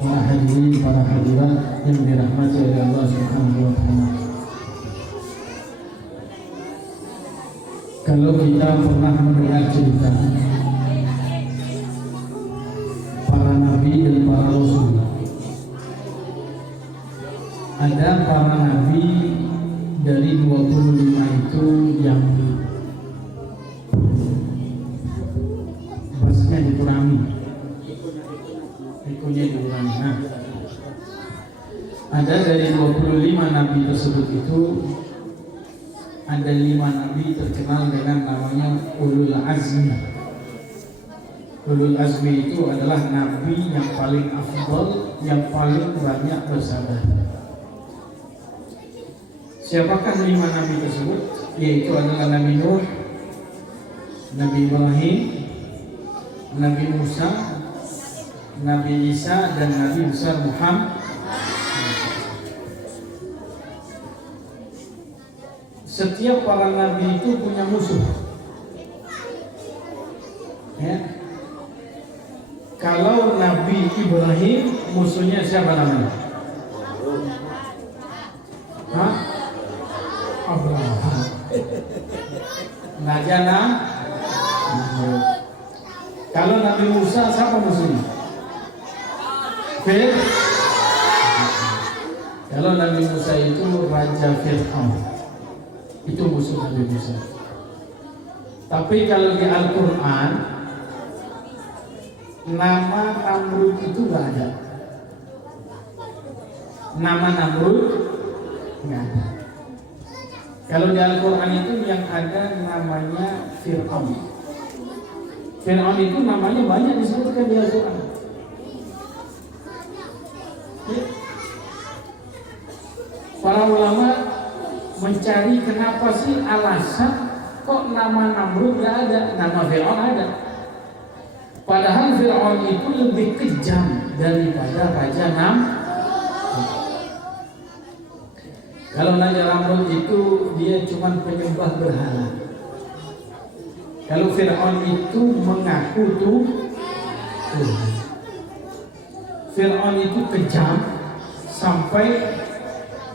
para hadirin, para hadirat yang dirahmati oleh Allah Subhanahu wa taala. Kalau kita pernah mendengar cerita para nabi dan para rasul, ada para nabi dari 25 itu yang basnya dikurangi, ikunya dikurangi. Nah, ada dari 25 nabi tersebut itu ada 5 nabi terkenal dengan namanya Ulul Azmi. Ulul Azmi itu adalah nabi yang paling afdal, yang paling banyak bersabar. Siapakah 5 nabi tersebut? Yaitu adalah Nabi Nuh, Nabi Ibrahim, Nabi Musa, Nabi Isa, dan Nabi besar Muhammad. Setiap para nabi itu punya musuh, ya. Kalau Nabi Ibrahim, musuhnya siapa namanya? Hah? Abraham. Najana. Kalau Nabi Musa, siapa musuhnya? Kalau Nabi Musa itu Raja Fir'aun, itu musuh Nabi Musa. Tapi kalau di Al-Quran, nama Namrud itu nggak ada. Nama Namrud nggak ada. Kalau di Al-Quran itu yang ada namanya Fir'aun. Fir'aun itu namanya banyak disebutkan di Al-Quran. Para ulama mencari kenapa sih alasan kok nama Namrud gak ada, nama Fir'aun ada. Padahal Fir'aun itu lebih kejam daripada Raja Namrud. Kalau Raja Namrud itu dia cuma penyembah berhala. Kalau Fir'aun itu mengaku Tuhan. Fir'aun itu kejam sampai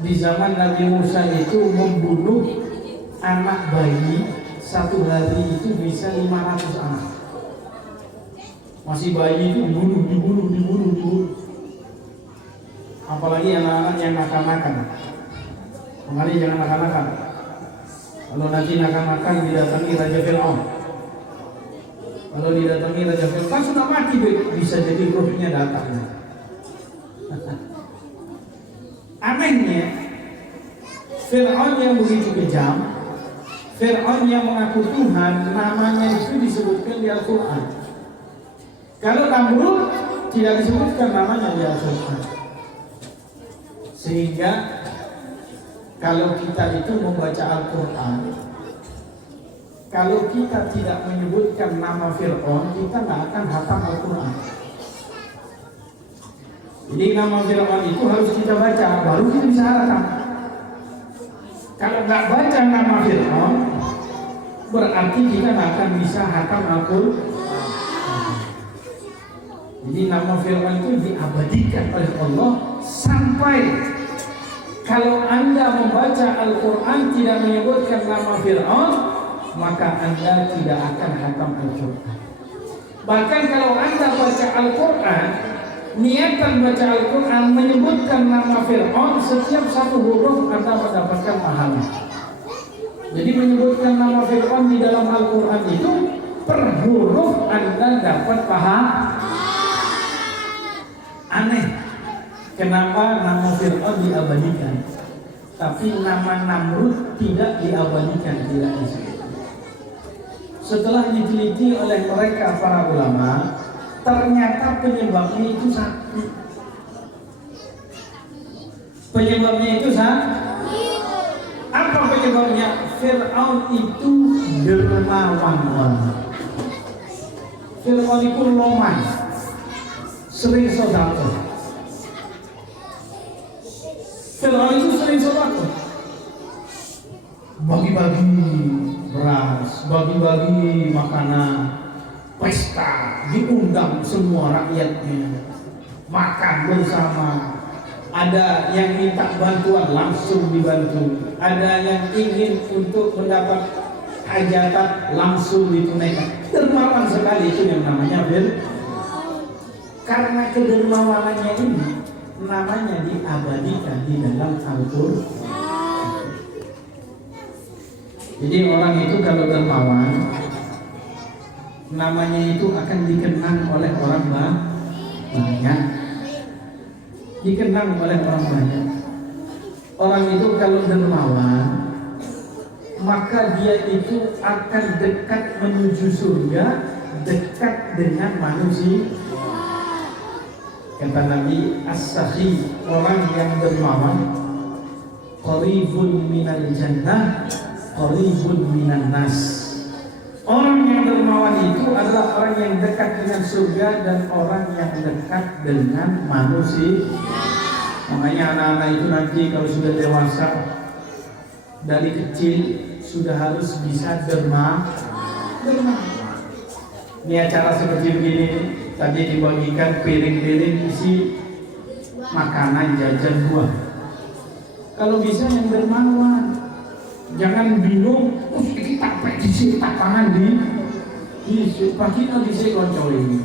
di zaman Nabi Musa itu membunuh anak bayi satu hari itu bisa 500 anak. Masih bayi itu dibunuh. Apalagi anak-anak yang nakal-nakal. Kemarin jangan nakal-nakal. Kalau nanti nakal-nakal didatangi Raja Fir'aun. Kalau didatangi Raja Fir'aun kan sudah mati, bisa jadi rohnya datang. Anehnya, Fir'aun yang begitu kejam, Fir'aun yang mengaku Tuhan, namanya itu disebutkan di Al-Quran. Kalau Namrud tidak disebutkan namanya di Al-Quran. Sehingga kalau kita itu membaca Al-Quran, kalau kita tidak menyebutkan nama Fir'aun, kita nggak akan hafal Al-Quran. Jadi nama Fir'aun itu harus kita baca, baru kita bisa hafal. Kalau nggak baca nama Fir'aun, berarti kita nggak akan bisa hafal Al-Quran. Jadi nama Fir'aun itu diabadikan oleh Allah sampai kalau Anda membaca Al-Quran tidak menyebutkan nama Fir'aun, maka Anda tidak akan hafal Al-Quran. Bahkan kalau Anda baca Al-Quran, niatan baca Al-Quran menyebutkan nama Fir'aun, setiap satu huruf Anda mendapatkan pahala. Jadi menyebutkan nama Fir'aun di dalam Al-Quran itu per huruf Anda dapat pahala. Aneh, kenapa nama Fir'aun diabadikan, tapi nama Namrud tidak diabadikan, tidak disebut. Setelah diteliti oleh mereka para ulama, ternyata penyebabnya itu satu. Penyebabnya itu satu. Apa penyebabnya? Fir'aun itu dermawan. Fir'aun itu loman, sering sedekah. Fir'aun itu sering sedekah, bagi-bagi beras, bagi-bagi makanan, pesta, diundang semua rakyatnya. makan bersama. Ada yang minta bantuan langsung dibantu. Ada yang ingin untuk mendapat hajatan langsung ditunaikan. Dermawan sekali itu yang namanya karena kedermawanannya ini namanya diabadikan di dalam Al-Qur'an. Jadi orang itu kalau dermawan namanya itu akan dikenang oleh orang banyak. Dikenang oleh orang banyak. Orang itu kalau dermawan maka dia itu akan dekat menuju surga, dekat dengan manusia. Kata Nabi As-Sakhi, orang yang dermawan qaribun minal jannah, qaribun minan nas. Orang yang dermawan itu adalah orang yang dekat dengan surga dan orang yang dekat dengan manusia. Makanya anak-anak itu nanti kalau sudah dewasa dari kecil sudah harus bisa derma. Ini acara seperti begini tadi dibagikan piring-piring isi makanan jajan buah. Kalau bisa yang dermawan, jangan bingung. Kita tak disi tak pangan di pagi no disi konco ini.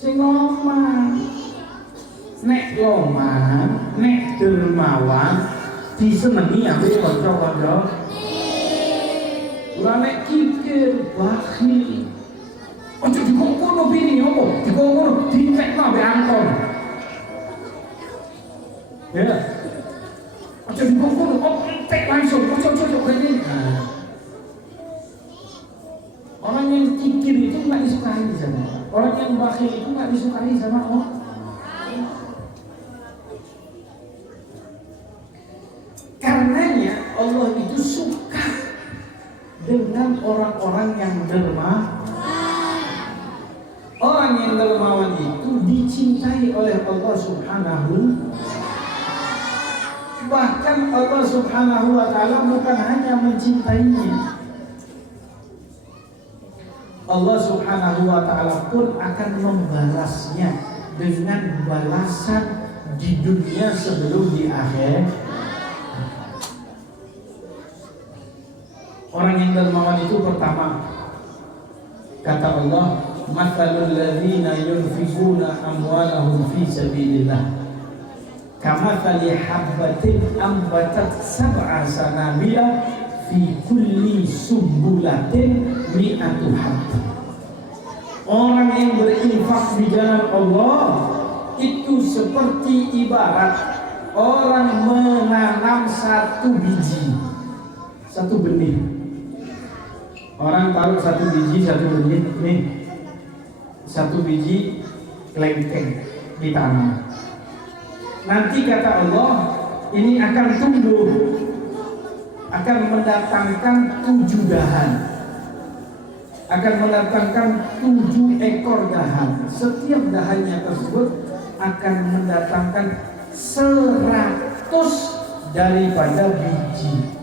Sing ngomong nek loman, nek dermawan disenengi ambek kanca-kanca. Ora nek kikir bakhil. Ojo dikongkono bini opo? Dikongkono ditekno ambek angkon. Ya. Ojo dikongkono tek langsung ojo kene. Orang yang kikir itu enggak disukai sama orang. Orang yang bakhil itu enggak disukai sama orang. Karenanya Allah itu suka dengan orang-orang yang dermawan. Orang yang dermawan itu dicintai oleh Allah Subhanahu. Bahkan Allah Subhanahu wa ta'ala bukan hanya mencintainya, Allah Subhanahu wa ta'ala pun akan membalasnya dengan balasan di dunia sebelum di akhir. Orang yang dermawan itu pertama, kata Allah, mathalul ladzina yunfiquna amwalahum fi sabilillah kamathali habbatin ambatat sab'a sanabila fi kulli sumbulatin mi'atu habba. Orang yang berinfak di jalan Allah itu seperti ibarat orang menanam satu biji, satu benih. Orang taruh satu biji, satu benih nih, satu biji kelengkeng di tanah. Nanti kata Allah ini akan tumbuh, akan mendatangkan 7 dahan, akan mendatangkan 7 ekor dahan. Setiap dahannya tersebut akan mendatangkan 100 daripada biji.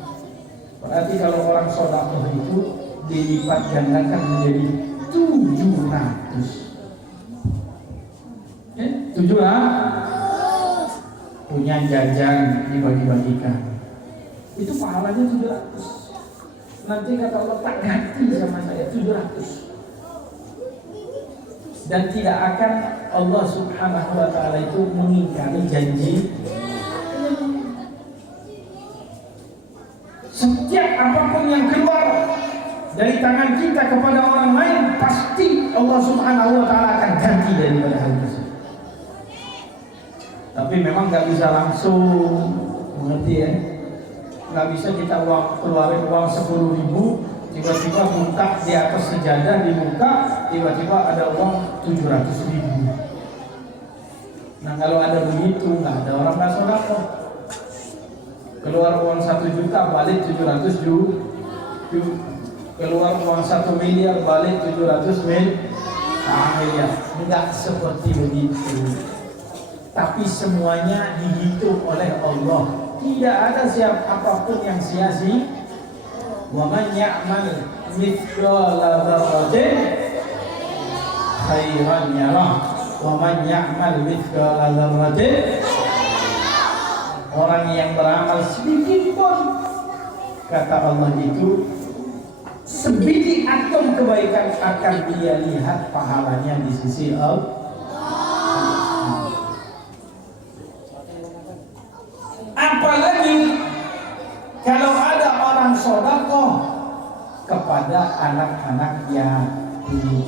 Berarti kalau orang sedekah itu dilipat gandakan menjadi 700. 700 punya jajan dibagi-bagikan. Itu pahalanya 700. Nanti kata Allah tak ganti sama saya 700. Dan tidak akan Allah Subhanahu wa ta'ala itu mengingkari janji. Setiap apapun yang keluar dari tangan kita kepada orang lain, pasti Allah Subhanahu wa ta'ala akan ganti daripada hal tersebut. Tapi memang gak bisa langsung, mengerti ya? Gak bisa kita keluarin uang 10.000, tiba-tiba buka di atas sejadah dibuka, tiba-tiba ada uang 700.000. Nah kalau ada begitu, gak ada orang gak sedekah. Keluar uang 1 juta, balik 700 juta. Keluar uang 1 miliar, balik 700 miliar. Enggak seperti begitu. Tapi semuanya dihitung oleh Allah. Tidak ada apapun yang sia-sia. Wa man ya'mal mithqala dzarratin khairan yarah wa man ya'mal mithqala dzarratin, orang yang beramal sedikit pun kata Allah itu sebiji atom kebaikan akan dia lihat pahalanya di sisi Allah. Apalagi kalau ada orang sedekah kepada anak-anak yatim.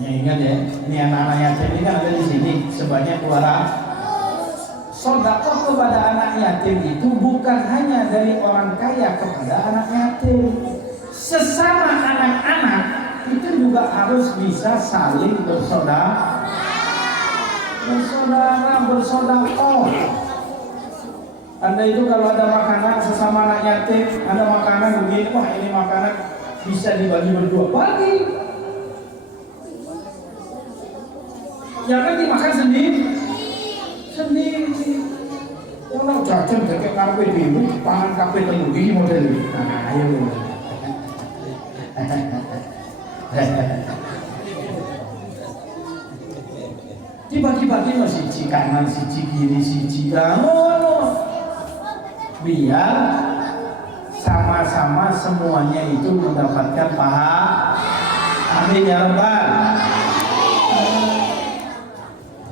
Ya ingat ya, ini anak-anak yatim ini kan ada di sini sebanyak 200. Sedekah kepada anak yatim itu bukan hanya dari orang kaya kepada anak yatim. Sesama anak-anak itu juga harus bisa saling bersaudara, bersedekah. Anda itu kalau ada makanan sesama anak yatim, ada makanan begini, wah ini makanan bisa dibagi berdua, bagi. Jangan dimakan sendiri. Orang jajan kayak kafe dulu, pangan kafe telu ini model ini. Nah, ayo. Dibagi-bagi no siji kanan, siji kiri, siji ngono. Biar sama-sama semuanya itu mendapatkan pahala. Amin ya rabbal.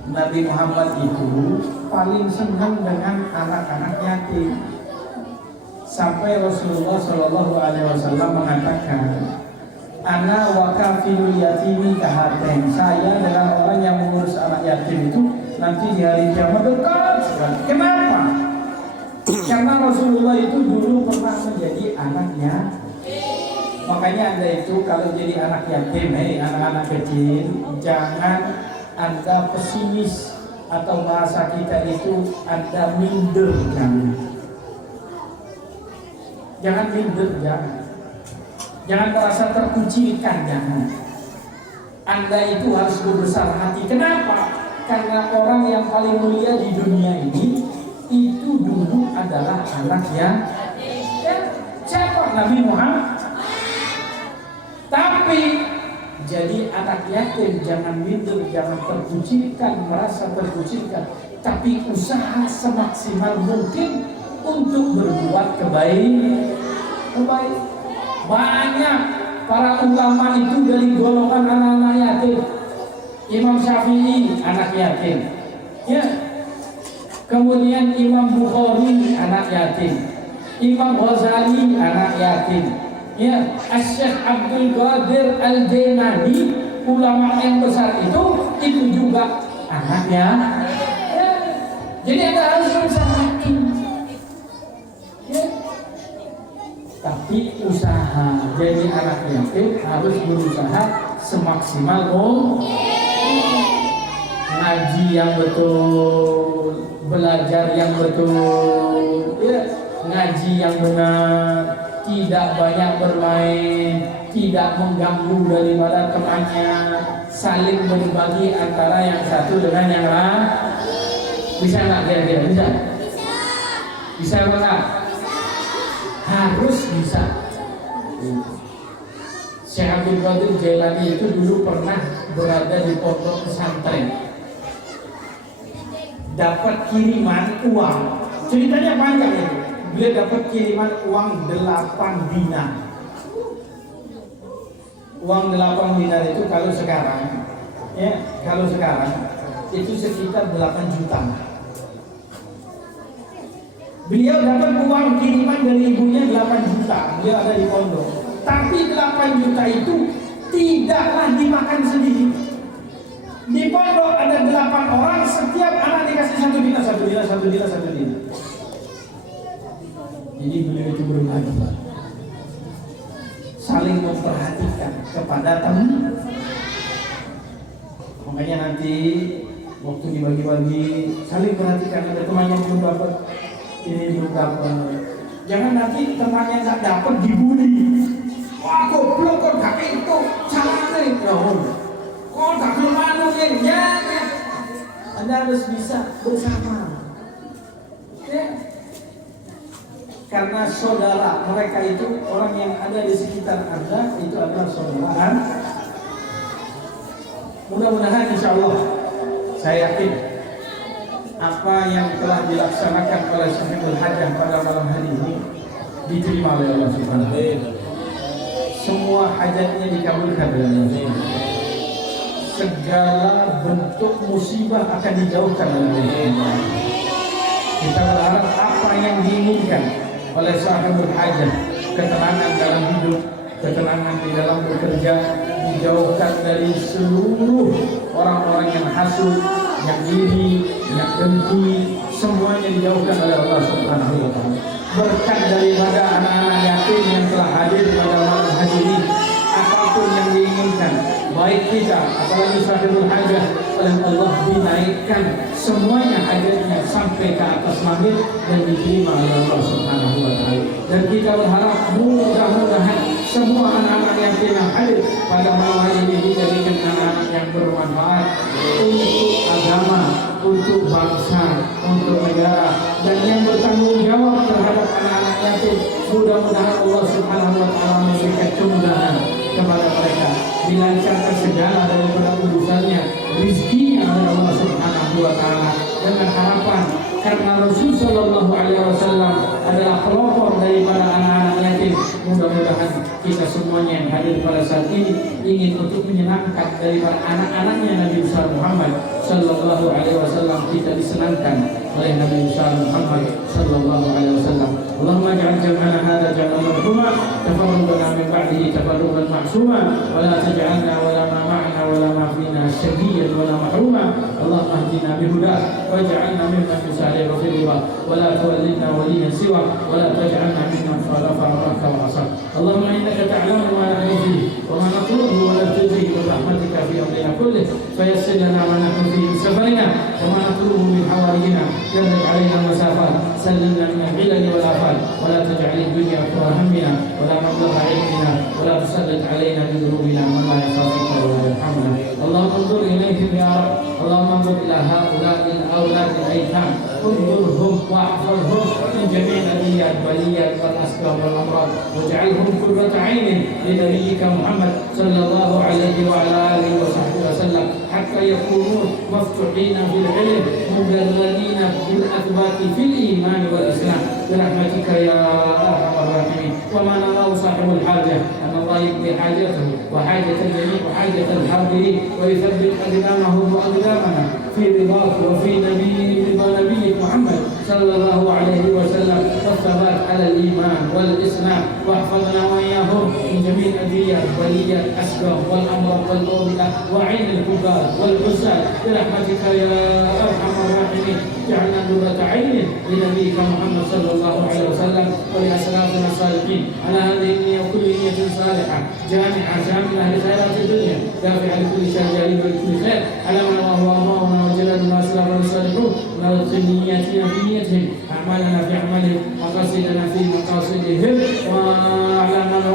Nabi Muhammad itu paling senang dengan anak-anak yatim. Sampai Rasulullah Shallallahu Alaihi Wasallam mengatakan, ana wa kafilul yatimi kahaten. Saya dengan orang yang mengurus anak yatim itu nanti di hari kiamat dekat sekali. Kenapa? Karena Rasulullah itu dulu pernah menjadi anaknya. Makanya Anda itu kalau jadi anak yatim, anak-anak kecil, jangan Anda pesimis atau bahasa kita itu Anda minder, jangan minder, jangan merasa terkucilkan, jangan. Anda itu harus berbesar hati. Kenapa? Karena orang yang paling mulia di dunia ini itu dulu adalah anak yang siapa? Nabi Muhammad. Tapi jadi anak yatim jangan minder, jangan terkucilkan, merasa terkucilkan, tapi usaha semaksimal mungkin untuk berbuat kebaikan. Banyak para ulama itu dari golongan anak-anak yatim. Imam Syafi'i anak yatim, ya. Kemudian Imam Bukhari anak yatim, Imam Ghazali anak yatim, ya. Syekh Abdul Qadir Al-Jailani, ulama yang besar itu juga anaknya. Ya. Jadi Anda harus berusaha, ya. Tapi usaha jadi anak yatim harus berusaha semaksimal mungkin. Ngaji yang betul, belajar yang betul, ya. Ngaji yang benar, tidak banyak bermain, tidak mengganggu daripada temannya, saling berbagi antara yang satu dengan yang lain. Bisa nggak kira-kira? Bisa? Bisa nggak? Harus bisa. Syekh Abdul Qadir Jailani itu dulu pernah berada di pondok pesantren, dapat kiriman uang. Ceritanya panjang itu. Dia dapat kiriman uang 8 dinar. Uang 8 dinar itu kalau sekarang, ya, kalau sekarang itu sekitar 8 juta. Beliau dapat uang kiriman dari ibunya 8 juta. Dia ada di pondok. Tapi 8 juta itu tidaklah dimakan sendiri. Di pondok ada 8 orang, setiap anak dikasih 1 dinar, 1 dinar, 1 dinar, 1 dinar. Jadi beliau itu berbagi, saling memperhatikan kepada teman. Makanya nanti waktu dibagi-bagi saling perhatikan, ada teman yang belum dapat, ini belum dapat. Jangan nanti temannya nggak dapat dibully. Wah, goblok kok gak itu, salah nih, kok gak belum ya. Anda harus bisa bersama, ya. Karena saudara mereka itu orang yang ada di sekitar Anda itu adalah saudara. Mudah-mudahan insya Allah, saya yakin apa yang telah dilaksanakan oleh Sahibul Hajah pada malam hari ini diterima oleh Allah Subhanahu wa Ta'ala. Semua hajatnya dikabulkan oleh Allah Subhanahu wa Ta'ala. Segala bentuk musibah akan dijauhkan oleh Allah Subhanahu wa Ta'ala. Kita berharap apa yang diinginkan oleh Sahibul Hajah, ketenangan dalam hidup, ketenangan di dalam bekerja, dijauhkan dari seluruh orang-orang yang hasud, yang iri, yang dengki, semuanya dijauhkan oleh Allah Subhanahu wa Ta'ala. Berkat daripada anak-anak yatim yang telah hadir pada malam hari ini, apapun yang diinginkan, baik kita apalagi Sahibul Hajah, oleh Allah dinaikkan semuanya hajatnya sampai ke atas langit dan diterima oleh Allah Subhanahu wa Ta'ala. Dan kita berharap mudah-mudahan semua anak-anak yatim yang hadir pada malam hari ini dijadikan anak-anak yang bermanfaat untuk agama, untuk bangsa, untuk negara, dan yang bertanggung jawab terhadap anak-anak yatim. Mudah-mudahan Allah Subhanahu wa Ta'ala memberikan kemudahan kepada mereka, dilancarkan segala daripada urusannya, rizkinya oleh Allah Subhanahu wa Ta'ala, dengan harapan karena Rasul Sallallahu Alaihi Wasallam adalah pelopor daripada anak-anak yatim. Mudah-mudahan kita semuanya yang hadir pada saat ini ingin untuk menyenangkan daripada anak-anaknya Nabi besar Muhammad Sallallahu Alaihi Wasallam, kita disenangkan oleh Nabi besar Muhammad Sallallahu Alaihi Wasallam. Allahumma ja'al jam'ana hadha jam'an marhuma, tafarruqana min ba'dihi tafarruqan ma'suma, wa la taj'alna wa la ma ma'ana wa la ma fina syaqiyyan wa la mahruma. Allahumma hdina bihudak waj'alna mimman yusari'u fil riba wa la tuwallina waliyan siwa wa la taj'alna mimman khalafa amraka wa asar. Allahumma innaka ta'lamu ma nahnu fihi wa ma natlubu wa la tujzi bi rahmatika fi amrina kullih fayassir lana ma nahnu fihi bi sabrina wa ma natlubu min hawaijina jarrik 'alaina masafat sallimna min al-'ilal wal afat wa la taj'al ad-dunya akbar hammina wa la mablagha 'ilmina wa la tusallit 'alaina bi dhunubina man la yakhafuka wa la yarhamna. Allahumma anzur ilayhim ya Rabb. Allahumma anzur ila haula'i al-awlad al-aytam انظرهم واحفظهم من جميع البليات والبليات والاسقام والامراض واجعلهم قرة عين لنبيك محمد صلى الله عليه وعلى اله وصحبه وسلم حتى يكونوا مفتوحين في العلم مجردين بالاثبات في الايمان والاسلام برحمتك يا ارحم الراحمين. وما نراه صاحب الحاجه ان الله يقضي حاجته وحاجه الجميع وحاجه الحاضرين ويثبت اقدامهم واقدامنا في رضاك وفي نبيك محمد صلى الله عليه وسلم والثبات على الايمان والاسلام. واحفظنا واياهم من جميع الادويه والبليات الاسقام والامراض والاوبئه وعين الكفار والحساد برحمتك يا ارحم الراحمين. جعلنا قرة عين لنبيك محمد صلى الله عليه وسلم ولاسلافنا الصالحين على هذه النية وكل نية صالحة جامعة شاملة لخيرات الدنيا دافعة لكل شر جليل ولكل خير على ما رواه أباؤنا وجلالنا واسلافنا الصالحون. ندخل نياتنا في نيتهم، أعمالنا في أعمالهم، مقاصدنا في مقاصدهم، وأعلامنا